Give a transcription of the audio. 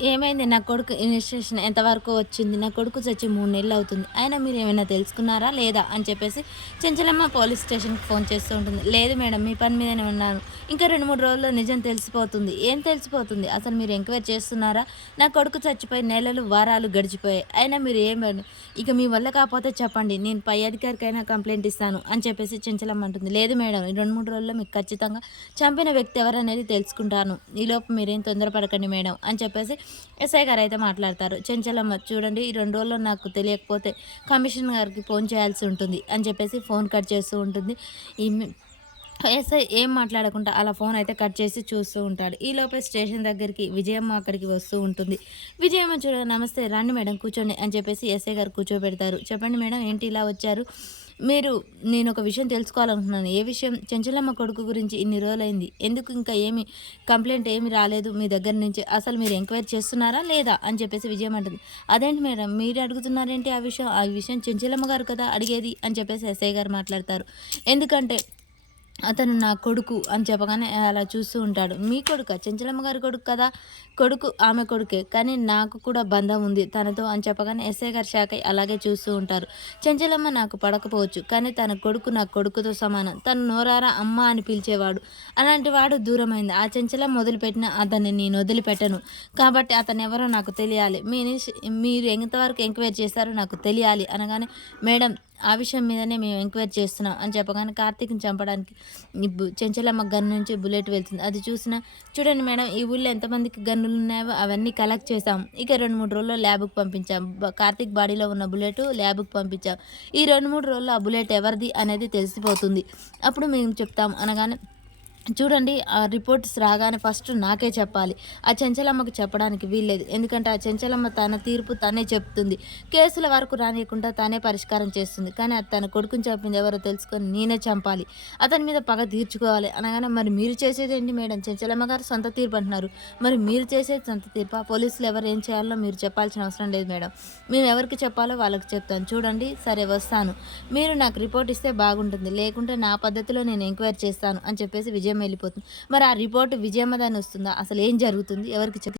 ఏమైంది? నా కొడుకు ఇనిషియేషన్ ఎంతవరకు వచ్చింది? నా కొడుకు చచ్చి 3 నెలలు అవుతుంది. అయినా మీరేమైనా తెలుసుకున్నారా లేదా? అని చెప్పేసి చెంచలమ్మ పోలీస్ స్టేషన్‌కి ఫోన్ చేస్తూ ఉంటుంది. లేదు మేడం మీ పని మీదనే ఉన్నాను. ఇంకా 2, 3 రోజుల్లో నిజం తెలిసిపోతుంది. ఏం తెలిసిపోతుంది? అసలు మీరు ఎంక్వైరీ చేస్తున్నారా? నా కొడుకు చచ్చిపోయి నెలలు, వారాలు గడిచిపోయాయి. అయినా మీరు ఏమని ఇక మీ వల్ల కాకపోతే చెప్పండి. నేను పై అధికారికైనా కంప్లెయింట్ ఇస్తాను అని చెప్పేసి చెంచలమ్మ అంటుంది. లేదు మేడం ఈ 2, 3 రోజుల్లో మీకు ఖచ్చితంగా చంపిన వ్యక్తి ఎవరనేది తెలుసుకుంటాను. ఈలోపు మీరేం తొందరపడకండి మేడం అని చెప్పేసి ఎస్ఐ గారైతే మాట్లాడతారు. చెంచలమ్మ చూడండి ఈ 2 రోజుల్లో నాకు తెలియకపోతే కమిషనర్ గారికి ఫోన్ చేయాల్సి ఉంటుంది అని చెప్పేసి ఫోన్ కట్ చేస్తూ ఉంటుంది. ఈమె ఎస్ఐ ఏం మాట్లాడకుండా అలా ఫోన్ అయితే కట్ చేసి చూస్తూ ఉంటాడు. ఈలోపే స్టేషన్ దగ్గరికి విజయమ్మ అక్కడికి వస్తూ ఉంటుంది. విజయమ్మ నమస్తే రండి మేడం కూర్చోండి అని చెప్పేసి ఎస్ఐ గారు కూర్చోబెడతారు. చెప్పండి మేడం ఏంటి ఇలా వచ్చారు? మీరు నేను ఒక విషయం తెలుసుకోవాలనుకుంటున్నాను. ఏ విషయం? చెంచలమ్మ కొడుకు గురించి ఇన్ని రోజులైంది. ఎందుకు ఇంకా ఏమి కంప్లెయింట్ ఏమి రాలేదు మీ దగ్గర నుంచి? అసలు మీరు ఎంక్వైరీ చేస్తున్నారా లేదా? అని చెప్పేసి విజయమ్మ అంటుంది. అదేంటి మేడం మీరు అడుగుతున్నారేంటి ఆ విషయం? ఆ విషయం చెంచలమ్మ గారు కదా అడిగేది అని చెప్పేసి ఎస్ఐ గారు మాట్లాడతారు. ఎందుకంటే అతను నా కొడుకు అని చెప్పగానే అలా చూస్తూ ఉంటాడు. మీ కొడుకా? చెంచలమ్మ గారి కొడుకు కదా! కొడుకు ఆమె కొడుకే. కానీ నాకు కూడా బంధం ఉంది తనతో అని చెప్పగానే ఎస్ఐ గారు షాక్ అయ్యి అలాగే చూస్తూ ఉంటారు. చెంచలమ్మ నాకు పడకపోవచ్చు. కానీ తన కొడుకు నా కొడుకుతో సమానం. తను నోరారా అమ్మ అని పిలిచేవాడు. అలాంటి వాడు దూరమైంది. ఆ చెంచలమ్మ వదిలిపెట్టినా అతన్ని నేను వదిలిపెట్టను. కాబట్టి అతనెవరో నాకు తెలియాలి. మీరు ఎంతవరకు ఎంక్వైరీ చేశారో నాకు తెలియాలి అనగానే మేడం ఆ విషయం మీదనే మేము ఎంక్వైరీ చేస్తున్నాం అని చెప్పగానే కార్తీక్‌ని చంపడానికి చెంచలమ్మ గన్ నుంచి బుల్లెట్ వెళ్తుంది. అది చూడండి మేడం ఈ ఊళ్ళో ఎంతమందికి గన్నులు ఉన్నాయో అవన్నీ కలెక్ట్ చేసాం. ఇక 2, 3 రోజుల్లో ల్యాబ్‌కి పంపించాం. కార్తీక్ బాడీలో ఉన్న బుల్లెట్ ల్యాబ్‌కి పంపించాం. ఈ 2, 3 రోజుల్లో ఆ బుల్లెట్ ఎవరిది అనేది తెలిసిపోతుంది. అప్పుడు మేము చెప్తాం అనగానే చూడండి ఆ రిపోర్ట్స్ రాగానే ఫస్ట్ నాకే చెప్పాలి. ఆ చెంచలమ్మకి చెప్పడానికి వీల్లేదు. ఎందుకంటే ఆ చెంచలమ్మ తన తీర్పు తనే చెప్తుంది. కేసుల వరకు రానీయకుండా తానే పరిష్కారం చేస్తుంది. కానీ అది తన కొడుకుని చంపింది ఎవరో తెలుసుకొని నేనే చంపాలి. అతని మీద పగ తీర్చుకోవాలి అనగానే మరి మీరు చేసేదేంటి మేడం? చెంచలమ్మ గారు సొంత తీర్పు అంటున్నారు. మరి మీరు చేసేది సొంత తీర్పా? పోలీసులు ఎవరు ఏం చేయాలో మీరు చెప్పాల్సిన అవసరం లేదు మేడం. మేము ఎవరికి చెప్పాలో వాళ్ళకి చెప్తాను. చూడండి సరే వస్తాను. మీరు నాకు రిపోర్ట్ ఇస్తే బాగుంటుంది. లేకుంటే నా పద్ధతిలో నేను ఎంక్వైరీ చేస్తాను అని చెప్పేసి విజయం వెళ్ళిపోతుంది. మరి ఆ రిపోర్ట్ విజయమ్మదాని వస్తుందా? అసలు ఏం జరుగుతుంది? ఎవరికి